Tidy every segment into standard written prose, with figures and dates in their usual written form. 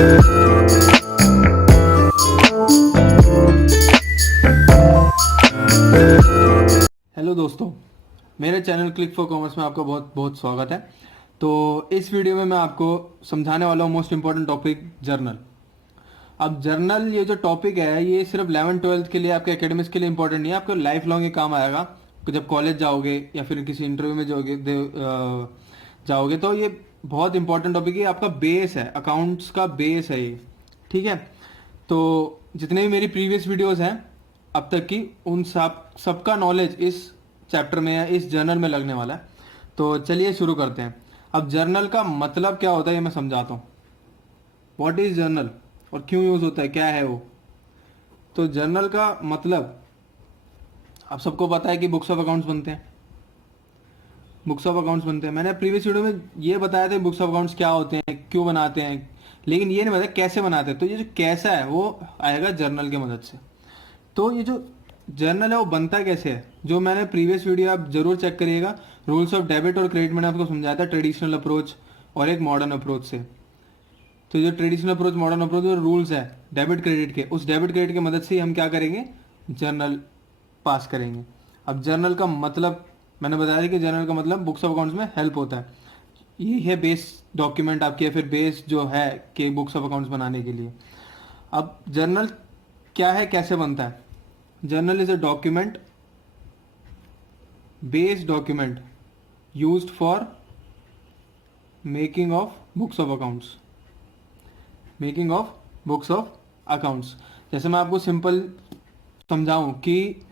Hello दोस्तों, मेरे channel click for commerce में आपका बहुत बहुत स्वागत है। तो इस वीडियो में मैं आपको समझाने वाला हूँ मोस्ट इम्पॉर्टेंट टॉपिक जर्नल। अब जर्नल ये जो टॉपिक है ये सिर्फ 11th-12th के लिए आपके एकेडमिक्स के लिए इंपॉर्टेंट नहीं है, आपको लाइफ लॉन्ग ये काम आएगा। जब कॉलेज जाओगे या फिर किसी इंटरव्यू में जाओगे तो ये बहुत इंपॉर्टेंट टॉपिक है, आपका बेस है, अकाउंट्स का बेस है ये। ठीक है, तो जितने भी मेरी प्रीवियस वीडियोस हैं अब तक की, उन सबका नॉलेज इस चैप्टर में या इस जर्नल में लगने वाला है। तो चलिए शुरू करते हैं। अब जर्नल का मतलब क्या होता है ये मैं समझाता हूँ। व्हाट इज जर्नल और क्यों यूज होता है, क्या है वो। तो जर्नल का मतलब आप सबको पता है कि बुक्स ऑफ अकाउंट्स बनते हैं। बुक्स ऑफ अकाउंट्स बनते हैं, मैंने प्रीवियस वीडियो में ये बताया था बुक्स ऑफ अकाउंट्स क्या होते हैं, क्यों बनाते हैं, लेकिन ये नहीं बताया कैसे बनाते हैं। तो ये जो कैसा है वो आएगा जर्नल की मदद से। तो ये जो जर्नल है वो बनता कैसे है, जो मैंने प्रीवियस वीडियो आप जरूर चेक करिएगा। रूल्स ऑफ डेबिट और क्रेडिट मैंने आपको समझाया था, ट्रेडिशनल अप्रोच और एक मॉडर्न अप्रोच से। तो जो ट्रेडिशनल अप्रोच, मॉडर्न अप्रोच और रूल्स है डेबिट क्रेडिट के, उस डेबिट क्रेडिट की मदद से ही हम क्या करेंगे, जर्नल पास करेंगे। अब जर्नल का मतलब मैंने बताया था कि जर्नल का मतलब बुक्स ऑफ अकाउंट्स में हेल्प होता है। ये है बेस डॉक्यूमेंट आपकी, या फिर बेस जो है कि बुक्स ऑफ अकाउंट्स बनाने के लिए। अब जर्नल क्या है, कैसे बनता है। Journal is a document, base document used for making of books of accounts. Making of books of accounts, जैसे मैं आपको सिंपल समझाऊं कि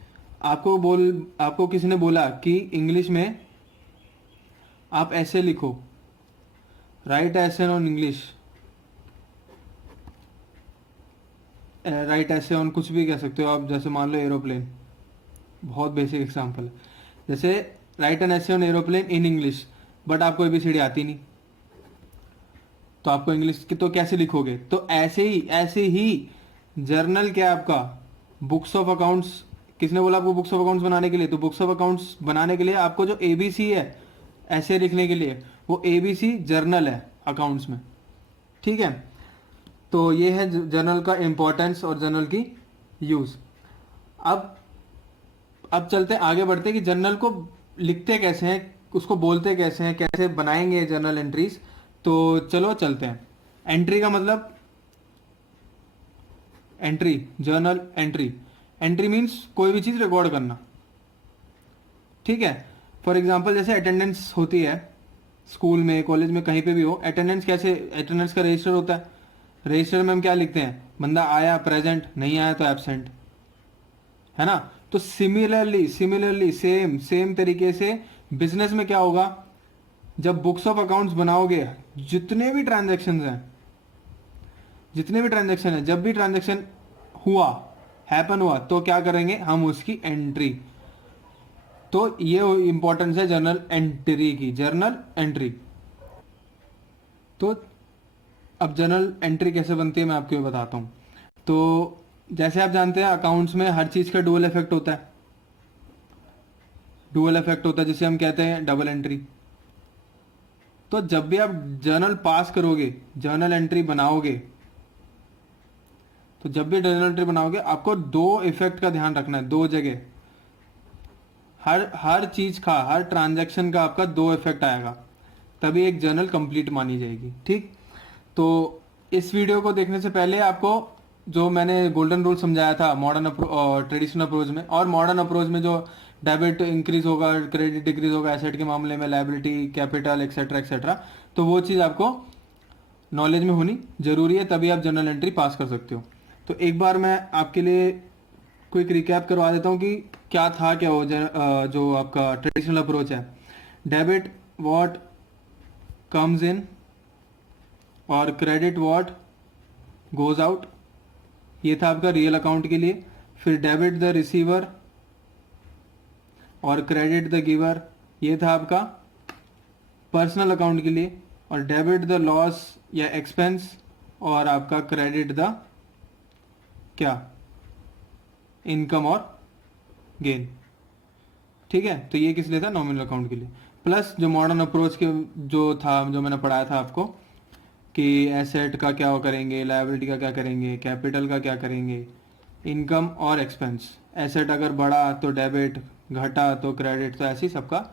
आपको किसी ने बोला कि इंग्लिश में आप ऐसे लिखो, राइट ऐसे ऑन इंग्लिश, राइट ऐसे ऑन कुछ भी कह सकते हो आप, जैसे मान लो एरोप्लेन, बहुत बेसिक एग्जांपल है। जैसे राइट एन ऐसे on aeroplane in English, but आपको एबीसीडी आती नहीं, तो आपको इंग्लिश की तो कैसे लिखोगे। तो ऐसे ही जर्नल क्या है आपका, बुक्स ऑफ अकाउंट्स। किसने बोला आपको बुक्स ऑफ अकाउंट्स बनाने के लिए, तो बुक्स ऑफ अकाउंट्स बनाने के लिए आपको जो एबीसी है ऐसे लिखने के लिए, वो एबीसी जर्नल है अकाउंट्स में। ठीक है, तो ये है जर्नल का इंपॉर्टेंस और जर्नल की यूज। अब अब चलते हैं, आगे बढ़ते हैं कि जर्नल को लिखते कैसे हैं, उसको बोलते कैसे हैं, कैसे बनाएंगे जर्नल एंट्रीज। तो चलो चलते हैं। एंट्री का मतलब, entry, journal entry, entry means कोई भी चीज रिकॉर्ड करना। ठीक है, फॉर एग्जाम्पल जैसे अटेंडेंस होती है स्कूल में, कॉलेज में, कहीं पे भी हो, अटेंडेंस कैसे, अटेंडेंस का रजिस्टर होता है। रजिस्टर में हम क्या लिखते हैं, बंदा आया प्रेजेंट, नहीं आया तो एब्सेंट, है ना। तो सिमिलरली सेम तरीके से बिजनेस में क्या होगा, जब बुक्स ऑफ अकाउंट्स बनाओगे, जितने भी ट्रांजेक्शन हैं, जब भी ट्रांजेक्शन हुआ, हैपन हुआ, तो क्या करेंगे हम, उसकी एंट्री। तो ये इंपॉर्टेंस है जर्नल एंट्री की, जर्नल एंट्री। तो अब जर्नल एंट्री कैसे बनती है मैं आपको ये बताता हूं। तो जैसे आप जानते हैं अकाउंट्स में हर चीज का डुअल इफेक्ट होता है, जिसे हम कहते हैं डबल एंट्री। तो जब भी आप जर्नल पास करोगे, जर्नल एंट्री बनाओगे, तो जब भी जर्नल एंट्री बनाओगे आपको दो इफेक्ट का ध्यान रखना है, दो जगह। हर चीज का, हर ट्रांजैक्शन का आपका दो इफेक्ट आएगा, तभी एक जर्नल कंप्लीट मानी जाएगी। ठीक, तो इस वीडियो को देखने से पहले आपको जो मैंने गोल्डन रूल समझाया था मॉडर्न ट्रेडिशनल अप्रोच में, और मॉडर्न अप्रोच में जो डेबिट इंक्रीज होगा, क्रेडिट डिक्रीज होगा, एसेट के मामले में लायबिलिटी, कैपिटल, एक्सेट्रा एक्सेट्रा, तो वो चीज़ आपको नॉलेज में होनी जरूरी है, तभी आप जर्नल एंट्री पास कर सकते हो। तो एक बार मैं आपके लिए क्विक रिकैप करवा देता हूँ कि क्या था, क्या हो जो आपका ट्रेडिशनल अप्रोच है। डेबिट व्हाट कम्स इन और क्रेडिट व्हाट गोज आउट, ये था आपका रियल अकाउंट के लिए। फिर डेबिट द रिसीवर और क्रेडिट द गिवर, ये था आपका पर्सनल अकाउंट के लिए। और डेबिट द लॉस या एक्सपेंस और आपका क्रेडिट द क्या, इनकम और गेन। ठीक है, तो ये किस लिए था, नॉमिनल अकाउंट के लिए। प्लस जो मॉडर्न अप्रोच के जो था, जो मैंने पढ़ाया था आपको कि एसेट का क्या करेंगे, लायबिलिटी का क्या करेंगे, कैपिटल का क्या करेंगे, इनकम और एक्सपेंस। एसेट अगर बढ़ा तो डेबिट, घटा तो क्रेडिट, तो ऐसे ही सबका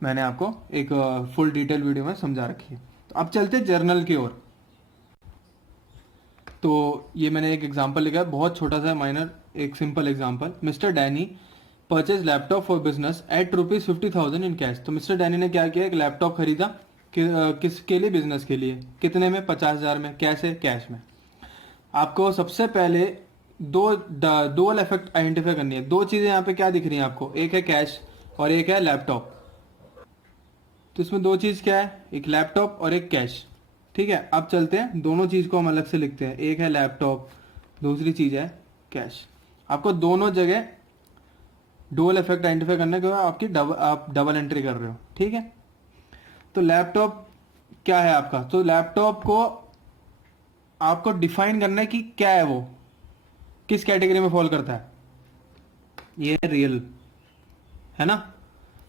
मैंने आपको एक फुल डिटेल वीडियो में समझा रखी है। तो अब चलते जर्नल की ओर। तो ये मैंने एक एग्जांपल लिखा है, बहुत छोटा सा माइनर, एक simple example. Mister Danny purchase laptop for business at ₹50,000 in cash. तो मिस्टर डैनी ने क्या किया, एक लैपटॉप खरीदा किसके लिए, बिजनेस के लिए। कितने में, 50,000 में। कैसे, कैश में। आपको सबसे पहले दो इफेक्ट आइडेंटिफाई करनी है। दो चीजें यहाँ पे क्या दिख रही हैं आपको, एक है कैश और एक है लैपटॉप। तो इसमें दो चीज क्या है, एक लैपटॉप और एक कैश। ठीक है, अब चलते हैं, दोनों चीज को हम अलग से लिखते हैं। एक है लैपटॉप, दूसरी चीज है कैश। आपको दोनों जगह डुअल इफेक्ट आइडेंटिफाई करने के बाद आपकी आप डबल एंट्री कर रहे हो। ठीक है, तो लैपटॉप क्या है आपका, तो लैपटॉप को आपको डिफाइन करना है कि क्या है वो, किस कैटेगरी में फॉल करता है। ये है रियल, है ना।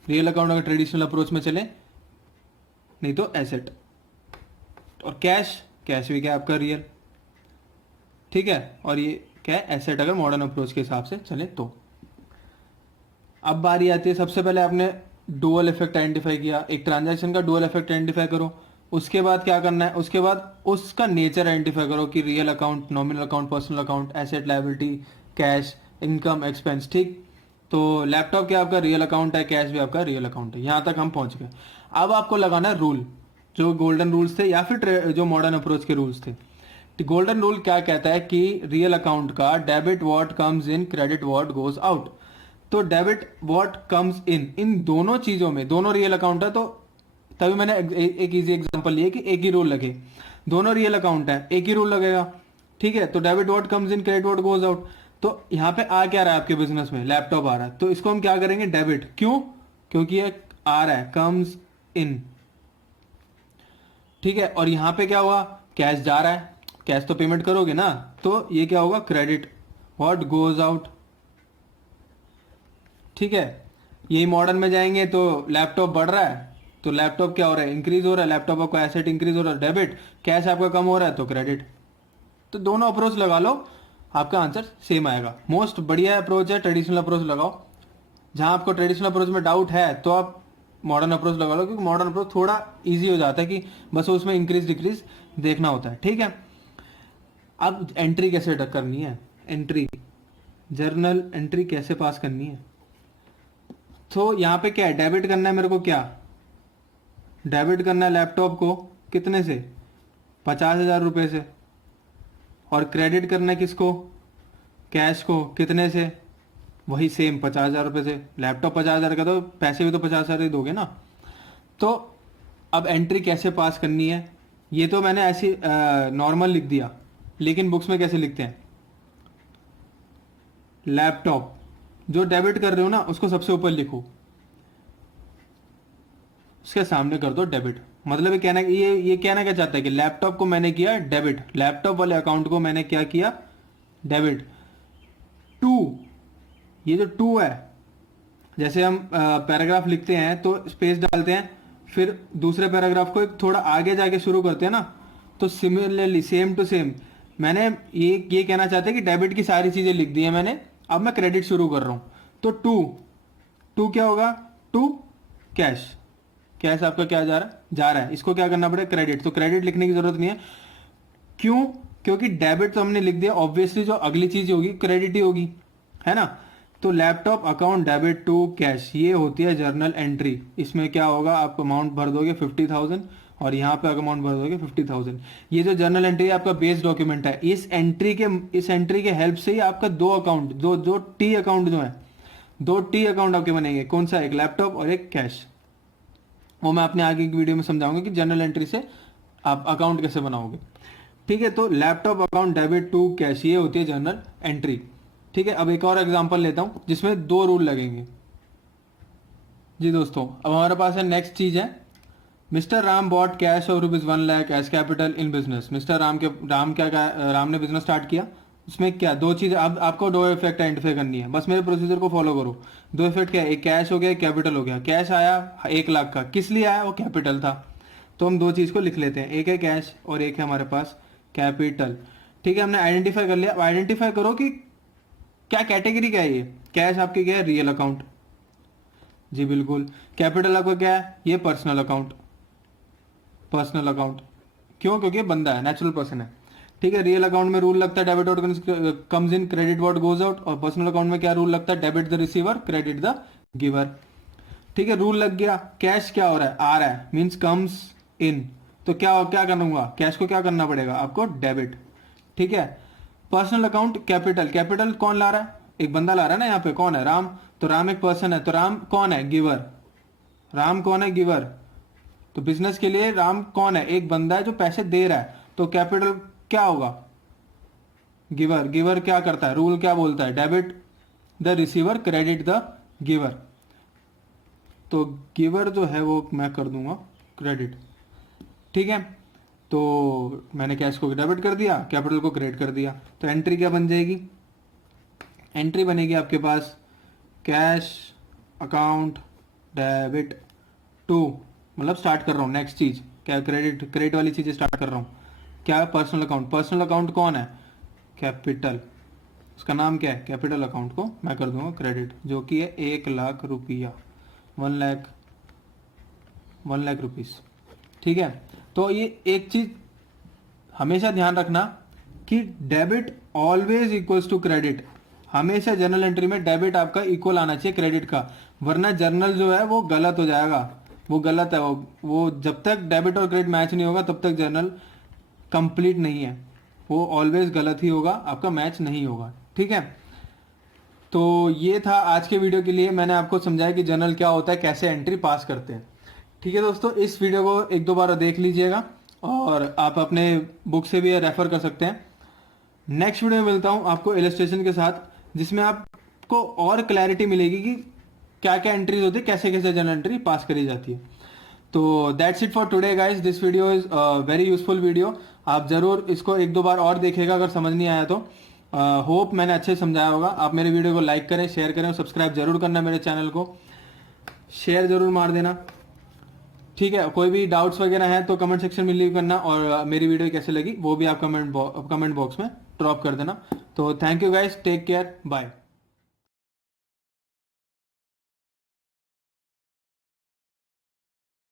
रियल अकाउंट अगर ट्रेडिशनल अप्रोच में चले, नहीं तो एसेट। और कैश, कैश भी क्या है आपका, रियल। ठीक है, और ये क्या है, एसेट अगर मॉडर्न अप्रोच के हिसाब से चले तो। अब बारी आती है, सबसे पहले आपने डुअल इफेक्ट आइडेंटिफाई किया, एक ट्रांजैक्शन का डुअल इफेक्ट आइडेंटिफाई करो। उसके बाद क्या करना है, उसके बाद उसका नेचर आइडेंटिफाई करो कि real account, nominal account, personal account, asset, liability, cash, income, expense. ठीक, तो लैपटॉप क्या आपका रियल अकाउंट है, कैश भी आपका रियल अकाउंट है। यहाँ तक हम पहुंच गए। अब आपको लगाना है रूल, जो गोल्डन रूल्स थे या फिर जो मॉडर्न अप्रोच के रूल्स थे। गोल्डन रूल क्या कहता है कि रियल अकाउंट का debit what comes in, credit what goes out. तो डेबिट व्हाट कम्स इन दोनों चीजों में, दोनों रियल अकाउंट है, तो तभी मैंने एक इजी एग्जांपल लिया कि एक ही रूल लगे। दोनों रियल अकाउंट है, एक ही रूल लगेगा। ठीक है, तो debit what comes in, credit what goes out. तो यहाँ पे आ क्या रहा है आपके बिजनेस में, लैपटॉप आ रहा है, तो इसको हम क्या करेंगे, डेबिट। क्यों, क्योंकि ये आ रहा है, कम्स इन। ठीक है, और यहाँ पे क्या हुआ, कैश जा रहा है, कैश तो पेमेंट करोगे ना, तो ये क्या होगा, क्रेडिट, व्हाट गोज आउट। ठीक है, यही मॉडर्न में जाएंगे तो लैपटॉप बढ़ रहा है, तो लैपटॉप क्या हो रहा है, इंक्रीज हो रहा है, लैपटॉप आपका एसेट इंक्रीज हो रहा है, डेबिट। कैश आपका कम हो रहा है तो क्रेडिट। तो दोनों अप्रोच लगा लो, आपका आंसर सेम आएगा। मोस्ट बढ़िया अप्रोच है ट्रेडिशनल अप्रोच लगाओ। जहां आपको ट्रेडिशनल अप्रोच में डाउट है तो आप मॉडर्न अप्रोच लगा लो, क्योंकि मॉडर्न अप्रोच थोड़ा इजी हो जाता है कि बस उसमें इंक्रीज डिक्रीज देखना होता है। ठीक है, अब एंट्री कैसे करनी है, एंट्री, जर्नल एंट्री कैसे पास करनी है। तो यहाँ पे क्या है, डेबिट करना है मेरे को, क्या डेबिट करना है लैपटॉप को, कितने से, 50,000 रुपये से। और क्रेडिट करना है किसको, कैश को, कितने से, वही सेम 50,000 रुपये से। लैपटॉप 50,000 का, तो पैसे भी तो 50,000 ही दोगे ना। तो अब एंट्री कैसे पास करनी है, ये तो मैंने ऐसी नॉर्मल लिख दिया, लेकिन बुक्स में कैसे लिखते हैं, लैपटॉप जो डेबिट कर रहे हो ना उसको सबसे ऊपर लिखो, उसके सामने कर दो डेबिट। मतलब ये कहना क्या चाहता है कि लैपटॉप को मैंने किया डेबिट, लैपटॉप वाले अकाउंट को मैंने क्या किया, डेबिट। टू, ये जो टू है, जैसे हम पैराग्राफ लिखते हैं तो स्पेस डालते हैं, फिर दूसरे पैराग्राफ को एक थोड़ा आगे जाके शुरू करते हैं ना, तो सिमिलरली सेम टू सेम मैंने ये कहना चाहते हैं कि डेबिट की सारी चीजें लिख दी है मैंने, अब मैं क्रेडिट शुरू कर रहा हूं। तो टू क्या होगा, टू कैश, कैश आपका क्या जा रहा है, इसको क्या करना पड़ेगा, क्रेडिट। तो क्रेडिट लिखने की जरूरत नहीं है, क्यों, क्योंकि डेबिट तो हमने लिख दिया, ऑब्वियसली जो अगली चीज होगी क्रेडिट ही होगी, है ना। तो laptop account debit to cash, ये होती है जर्नल एंट्री। इसमें क्या होगा, आप अमाउंट भर दोगे 50,000 और यहाँ पे अमाउंट भर दोगे 50,000। ये जो जर्नल एंट्री है आपका बेस डॉक्यूमेंट है। इस एंट्री के हेल्प से ही आपका दो अकाउंट, दो टी अकाउंट जो है, दो टी अकाउंट आपके बनेंगे। कौन सा, एक लैपटॉप और एक कैश। वो मैं अपने आगे की वीडियो में समझाऊंगा कि जर्नल एंट्री से आप अकाउंट कैसे बनाओगे। ठीक है, तो laptop account debit to cash, ये होती है जर्नल एंट्री। ठीक है, अब एक और एग्जांपल लेता हूं जिसमें दो रूल लगेंगे। जी दोस्तों, अब हमारे पास है नेक्स्ट चीज है, mister Ram bought cash of ₹1 lakh as capital in business. Mister Ram ने बिजनेस स्टार्ट किया, उसमें क्या दो चीज, अब आपको दो इफेक्ट आइडेंटिफाई करनी है, बस मेरे प्रोसीजर को फॉलो करो। दो इफेक्ट क्या है, एक कैश हो गया, एक कैपिटल हो गया। कैश आया 1 लाख का, किस लिए आया, वो कैपिटल था। तो हम दो चीज़ को लिख लेते हैं, एक है कैश और एक है हमारे पास कैपिटल। ठीक है, हमने आइडेंटिफाई कर लिया। अब आइडेंटिफाई करो कि क्या कैटेगरी क्या है ये। कैश आपकी क्या है, रियल अकाउंट, जी बिल्कुल। कैपिटल आपका क्या है, ये पर्सनल अकाउंट, पर्सनल अकाउंट। क्यों, क्योंकि ये बंदा है, नेचुरल पर्सन है। ठीक है, रियल अकाउंट में रूल लगता है debit what comes in, credit what goes out. और पर्सनल अकाउंट में क्या रूल लगता है, debit the receiver, credit the giver. ठीक है, रूल लग गया। कैश क्या हो रहा है, आ रहा है, मीन्स कम्स इन। तो क्या क्या करूंगा, कैश को क्या करना पड़ेगा आपको, डेबिट। ठीक है, पर्सनल अकाउंट कैपिटल, कैपिटल कौन ला रहा है, एक बंदा ला रहा है ना, यहाँ पे कौन है, राम। तो राम एक पर्सन है, तो राम कौन है, गिवर। राम कौन है, गिवर। तो बिजनेस के लिए राम कौन है, एक बंदा है जो पैसे दे रहा है। तो कैपिटल क्या होगा, गिवर। गिवर क्या करता है, रूल क्या बोलता है, debit the receiver, credit the giver. तो गिवर जो है वो मैं कर दूंगा क्रेडिट। ठीक है, तो मैंने कैश को डेबिट कर दिया, कैपिटल को क्रेडिट कर दिया। तो एंट्री क्या बन जाएगी, एंट्री बनेगी आपके पास कैश अकाउंट डेबिट टू, मतलब स्टार्ट कर रहा हूँ नेक्स्ट चीज, क्या क्रेडिट, क्रेडिट वाली चीजें स्टार्ट कर रहा हूँ। क्या है, पर्सनल अकाउंट। पर्सनल अकाउंट कौन है, कैपिटल, उसका नाम क्या है, कैपिटल अकाउंट को मैं कर दूंगा क्रेडिट, जो कि है 1,00,000 रुपया, 1,00,000 रुपीज। ठीक है, तो ये एक चीज हमेशा ध्यान रखना कि debit always equals to credit. हमेशा जर्नल एंट्री में डेबिट आपका इक्वल आना चाहिए क्रेडिट का, वरना जर्नल जो है वो गलत हो जाएगा। वो गलत है, वो जब तक डेबिट और क्रेडिट मैच नहीं होगा तब तक जर्नल कंप्लीट नहीं है, वो ऑलवेज गलत ही होगा, आपका मैच नहीं होगा। ठीक है, तो ये था आज के वीडियो के लिए, मैंने आपको समझाया कि जर्नल क्या होता है, कैसे एंट्री पास करते हैं। ठीक है दोस्तों, इस वीडियो को एक दो बार देख लीजिएगा और आप अपने बुक से भी रेफर कर सकते हैं। नेक्स्ट वीडियो में मिलता हूं आपको इलस्ट्रेशन के साथ, जिसमें आपको और क्लैरिटी मिलेगी कि क्या क्या एंट्रीज होती है, कैसे कैसे जर्नल एंट्री पास करी जाती है। तो that's it for today guys, this video is very useful video. आप जरूर इसको एक दो बार और देखिएगा अगर समझ नहीं आया तो। होप मैंने अच्छे से समझाया होगा। आप मेरे वीडियो को लाइक करें, शेयर करें और सब्सक्राइब जरूर करना मेरे चैनल को, शेयर जरूर मार देना। ठीक है, कोई भी डाउट्स वगैरह है तो कमेंट सेक्शन में लीव करना, और मेरी वीडियो कैसे लगी वो भी आप कमेंट बॉक्स में ड्रॉप कर देना। तो thank you guys, take care, bye.